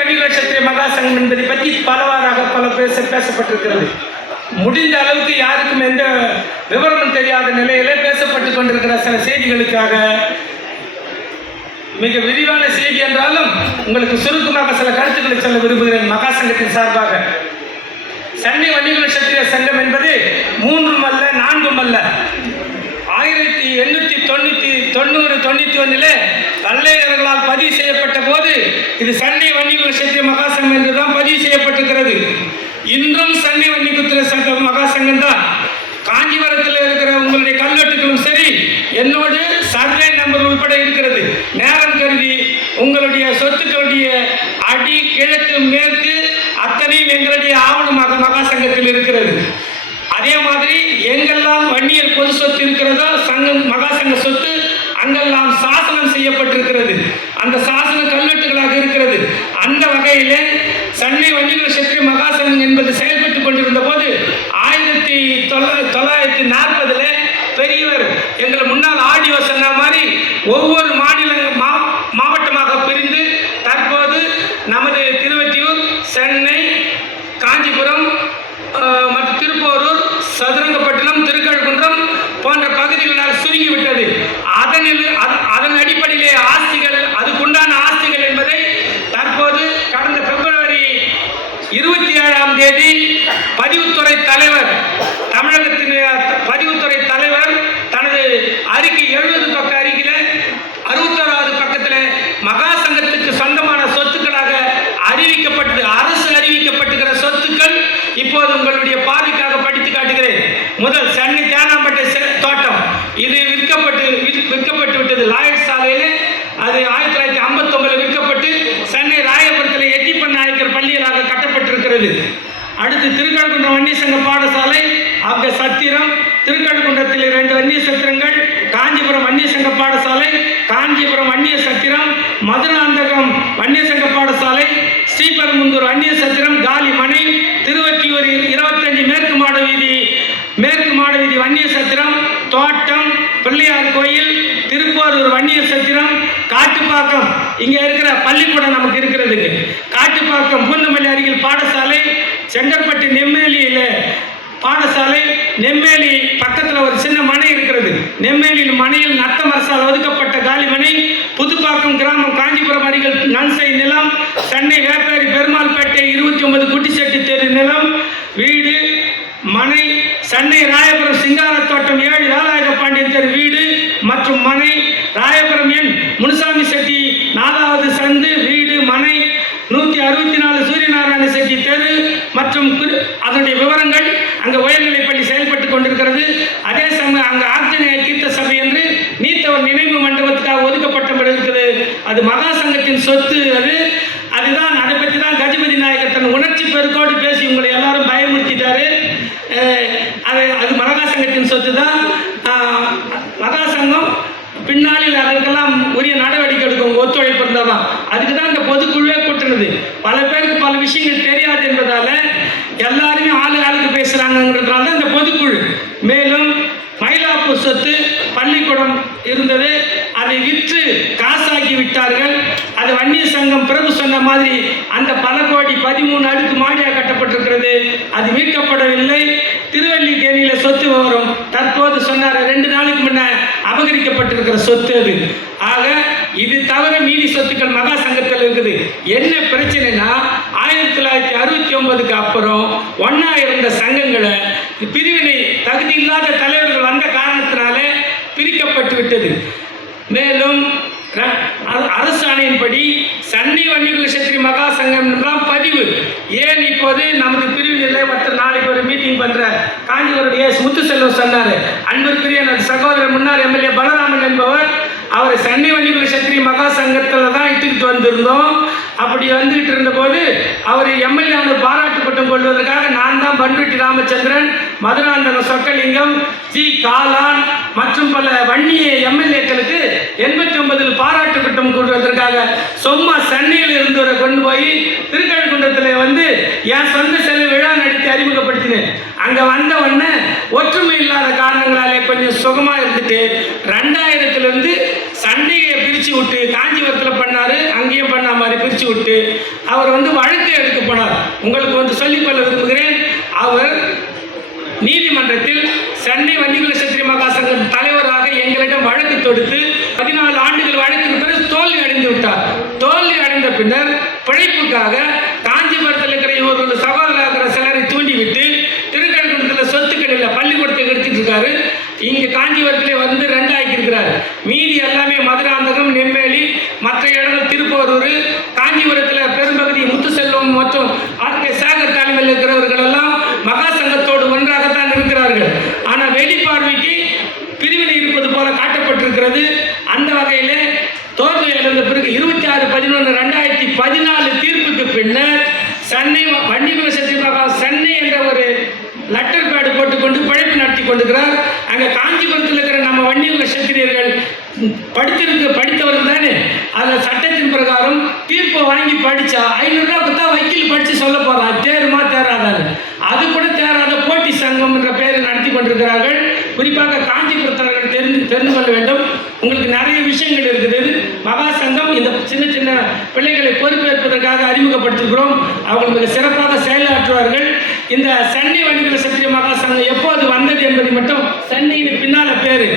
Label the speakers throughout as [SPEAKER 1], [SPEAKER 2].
[SPEAKER 1] வணிக மகா மகாசங்கம் என்பதை பற்றி பலவாறாக பல பேச பேசப்பட்டிருக்கிறது. முடிந்த அளவுக்கு யாருக்கும் எந்த விவரமும் தெரியாத நிலையில பேசப்பட்டு கொண்டிருக்கிற சில செய்திகளுக்காக மிக விரிவான செய்தி என்றாலும் உங்களுக்கு சுருக்கமாக சில கருத்துக்களை சொல்ல விரும்புகிறேன் மகாசங்கத்தின் சார்பாக. சென்னை வணிக சத்திரிய சங்கம் என்பது மூன்றும் அல்ல நான்கும் அல்ல. ஆயிரத்தி எண்ணூற்றி தொண்ணூற்றி தொண்ணூறு தொண்ணூற்றி ஒன்றில் வெள்ளையர்களால் பதிவு செய்யப்பட்ட போது இது சண்டை வன்னிகுல சத்திய மகாசங்கம் என்று தான் பதிவு செய்யப்பட்டிருக்கிறது. இன்றும் சண்டை வன்னிகுத்திர சங்க மகாசங்கம் தான். காஞ்சிபுரத்தில் இருக்கிற உங்களுடைய கல்வெட்டுகளும் சரி என்னோடு சர்வே நம்பர் உட்பட இருக்கிறது நேரம் கருதி உங்களுடைய சொத்துக்களுடைய அடி கிழக்கு மேற்கு அத்தனையும் எங்களுடைய ஆவணமாக மகாசங்கத்தில் இருக்கிறது அதே மாதிரி எங்கெல்லாம் வன்னியர் பொது சொத்து இருக்கிறதோ சங்கம் மகாசங்க சொத்து அங்கெல்லாம் சாசனம் செய்யப்பட்டிருக்கிறது அந்த சாசன கல்வெட்டுகளாக இருக்கிறது அந்த வகையிலே சென்னை வன்னியர் சக்தி மகாசங்கம் என்பது செயல்பட்டு கொண்டிருந்த போது ஆயிரத்தி தொள்ள- தொள்ளாயிரத்தி நாற்பதுல பெரியவர் எங்களை முன்னால் ஆடியோ சொன்ன மாதிரி ஒவ்வொரு மாநில மா- மாவட்டமாக பிரிந்து தற்போது நமது திருவெற்றியூர் சென்னை காஞ்சிபுரம் அஹ், மற்றும் திருப்போரூர் சதுரங்கப்பட்டினம் திருக்கழுக்குன்றம் போன்ற பகுதிகளால் சுருங்கிவிட்டது. அதனில் அதன் அடிப்படையிலே ஆஸ்திகள் அதுக்குண்டான ஆஸ்திகள் என்பதை தற்போது கடந்த பிப்ரவரி இருபத்தி ஏழாம் தேதி பதிவுத்துறை தலைவர் விற்கப்பட்டு விற்கப்பட்டு விட்டது. லாயர் சாலையில் அது ஆயிரத்தி தொள்ளாயிரத்தி ஐம்பத்தொம்பதில் விற்கப்பட்டு சென்னை ராயபுரத்தில் எட்டிப்பன் நாயக்கர் பள்ளிகளாக கட்டப்பட்டிருக்கிறது. அடுத்து திருக்கழுக்குன்றம் வன்னிசங்க பாடசாலை அங்க சத்திரம் திருக்கழுக்குன்றத்தில் இரண்டு வன்னிய சத்திரங்கள் காஞ்சிபுரம் வன்னிய சங்க பாடசாலை காஞ்சிபுரம் வன்னிய சத்திரம் மதுராந்தகம் வன்னிய சங்க பாடசாலை ஸ்ரீபெரும்புந்தூர் வன்னிய சத்திரம் காலி மனை திருவற்றியூரில் இருபத்தஞ்சு மாவட்டம் பிள்ளையார் கோயில் திருப்போரூர் வன்னிய சத்திரம் காட்டுப்பாக்கம். இங்க இருக்கிற பள்ளிக்கூடம் நமக்கு இருக்கிறதுங்க காட்டுப்பாக்கம் பூந்தமல்லி அருகில் பாடசாலை செங்கற்பட்டு நெம்மேலியில பாடசாலை நெம்மேலி பக்கத்துல ஒரு சின்ன மனை இருக்கிறது. நெம்மேலியின் மனையில் நத்த மரசால் ஒதுக்கப்பட்ட காலி மனை புதுப்பாக்கம் கிராமம் காஞ்சிபுரம் அருகில் நன்சை நிலம் சென்னை வேப்ப நினைவு மண்டபத்துக்காக ஒதுக்கப்பட்ட இருக்குது. அது மகா சங்கத்தின் சொத்து அது. அதுதான் அதை பற்றி தான் கஜபதி நாயகர் தன் உணர்ச்சி பெருக்கோடு பேசி உங்களை எல்லாரும் பயமுறுத்திட்டாரு. அது அது மகா சங்கத்தின் சொத்து தான் மகா சங்கம் பின்னாளில் அதற்கெல்லாம் உரிய நடவடிக்கை எடுக்கும் ஒத்துழைப்பு இருந்தால் தான் அதுக்கு தான் இந்த பொதுக்குழுவே கூட்டுனது. பல பேருக்கு பல விஷயங்கள் தெரியாது என்பதால் எல்லாருமே ஆளு ஆளுக்கு பேசுகிறாங்கன்றதுனால தான் இந்த பொதுக்குழு மேலும் மயிலாப்பூர் சொத்து பள்ளிக்கூடம் இருந்தது அதை விற்று காசாக்கி விட்டார்கள் அது வன்னிய சங்கம் பிரபு சொன்ன மாதிரி அந்த பல கோடி பதிமூணு அடுக்கு மாடியாக கட்டப்பட்டிருக்கிறது. அது மீட்கப்படவில்லை. திருவல்லிக்கேணியில் சொத்து வரும் தற்போது சொன்னார். ரெண்டு நாளுக்கு முன்ன அபகரிக்கப்பட்டிருக்கிற சொத்து அது. ஆக இது தவிர மீதி சொத்துக்கள் மகா சங்கத்தில் இருக்குது. என்ன பிரச்சனைனா ஆயிரத்தி தொள்ளாயிரத்தி அறுபத்தி ஒன்பதுக்கு அப்புறம் ஒன்னா இருந்த சங்கங்களை பிரிவினை தகுதி இல்லாத தலைவர்கள் வந்த காரணத்தினால பிரிக்கப்பட்டு விட்டது. மேலும் அரசு ஆணையின்படி சென்னை வன்னிகுல சங்கம் பதிவு. ஏன் இப்போது நமது பிரிவினில் ஒருத்தர் நாளைக்கு ஒரு மீட்டிங் பண்ணுற காஞ்சிபுரம் ஏ முத்துசெல்வர் சொன்னார். அன்பிற்குரிய எனது சகோதரர் முன்னாள் எம்எல்ஏ பலராமன் என்பவர் அவரை சென்னை வணிக சத்திரி மகா சங்கத்தில் தான் இட்டுக்கிட்டு வந்திருந்தோம். அப்படி வந்துகிட்டு இருந்தபோது அவர் எம்எல்ஏ பாராட்டு பட்டம் கொள்வதற்காக நான் தான் பண்ருட்டி ராமச்சந்திரன் மதுராந்தன சொக்கலிங்கம் ஜி காலான் மற்றும் பல வன்னிய எம்எல்ஏக்களுக்கு எண்பத்தி ஒன்பதில் பாராட்டு பட்டம் கொள்வதற்காக சும்மா சென்னையில் இருந்தவரை கொண்டு போய் திருக்கழுக்குன்றத்தில் வந்து என் சொந்த செலவு விழா நடத்தி அறிமுகப்படுத்தினேன். அங்கே வந்த ஒற்றுமை இல்லாத காரணங்களால் கொஞ்சம் சுகமாக இருந்துட்டு ரெண்டாயிரத்துலேருந்து சண்டையை பிரித்து விட்டு காஞ்சிபுரத்தில் பண்ணார் அங்கேயும் பண்ண மாதிரி பிரித்து விட்டு அவர் வந்து வழக்கு எடுக்க போனார். உங்களுக்கு வந்து சொல்லிக்கொள்ள விரும்புகிறேன். அவர் நீதிமன்றத்தில் சென்னை வண்டிகுல சத்திரிய மகா சங்கம் தலைவராக எங்களிடம் வழக்கு தொடுத்து பதினாலு ஆண்டுகள் வழக்கு பிறகு தோல்வி அடைந்து விட்டார். தோல்வி அடைந்த பின்னர் பிழைப்புக்காக காஞ்சிபுரத்தில் இருக்கிற இவர்கள் சகோதரர் இருக்கிற சிலரை தூண்டிவிட்டு திருக்கழுக்குன்றத்தில் சொத்துக்கள் இல்லை பள்ளிக்கூடத்தை எடுத்துட்டு இருக்காரு இங்க காஞ்சிபுரத்திலே வந்து ரெண்டாக்கி இருக்கிறார் மீதி எல்லாமே மதுராந்தகம் நெம்மேலி மற்ற இடங்கள் திருப்போரூர் காஞ்சிபுரத்தில் பெரும்பகுதி முத்துசெல்வம் மற்றும் ஆர்கே சாகர் தலைமையில் இருக்கிறவர்கள் எல்லாம் மகா சங்கத்தோடு ஒன்றாகத்தான் இருக்கிறார்கள் ஆனால் வெளிப்பார்வைக்கு பிரிவினை இருப்பது போல காட்டப்பட்டிருக்கிறது அந்த வகையில் தோல்வி அடைந்த பிறகு இருபத்தி ஆறு பதினொன்று ரெண்டாயிரத்தி பதினாலு தீர்ப்புக்கு பின்னர் சென்னை வண்டிகுல சத்திய சென்னை என்ற ஒரு லெட்டர் பேடு போட்டுக்கொண்டு பழைப்பு நடத்தி கொண்டிருக்கிறார். அங்கே காஞ்சிபுரத்தில் இருக்கிற நம்ம வண்டிகுல சத்திரியர்கள் படித்திருக்க படித்தவர்கள் தானே? அந்த சட்டத்தின் பிரகாரம் தீர்ப்பை வாங்கி படித்தா ஐநூறுரூவா கொடுத்தா வக்கீல் படித்து சொல்ல போகிறான் தேருமா தேராதான்னு. அது கூட தேராத போட்டி சங்கம் என்ற பெயரில் நடத்தி கொண்டிருக்கிறார்கள். குறிப்பாக காஞ்சிபுரத்தவர்கள் தெரிந்து தெரிந்து கொள்ள வேண்டும். உங்களுக்கு நிறைய விஷயங்கள் இருக்குது. மகா சங்கம் இந்த சின்ன சின்ன பிள்ளைகளை பொறுப்பேற்பதற்காக அறிமுகப்படுத்துகிறோம் அவர்கள் மிக சிறப்பாக செயலாற்றுவார்கள். இந்த சென்னை வணிக சத்திரிய மகா சங்கம் எப்போது வந்தது என்பதை மட்டும் சென்னையின் பின்னால பேரு.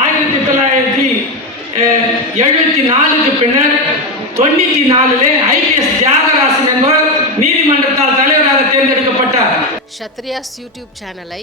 [SPEAKER 1] ஆயிரத்தி தொள்ளாயிரத்தி அஹ், எழுபத்தி நாலுக்கு பின்னர் தொண்ணூற்றி நாலிலே ஐபிஎஸ் தியாகராசன் என்பவர் நீதிமன்றத்தால் தலைவராக தேர்ந்தெடுக்கப்பட்டார்.
[SPEAKER 2] சத்ரியாஸ் யூடியூப் சேனலை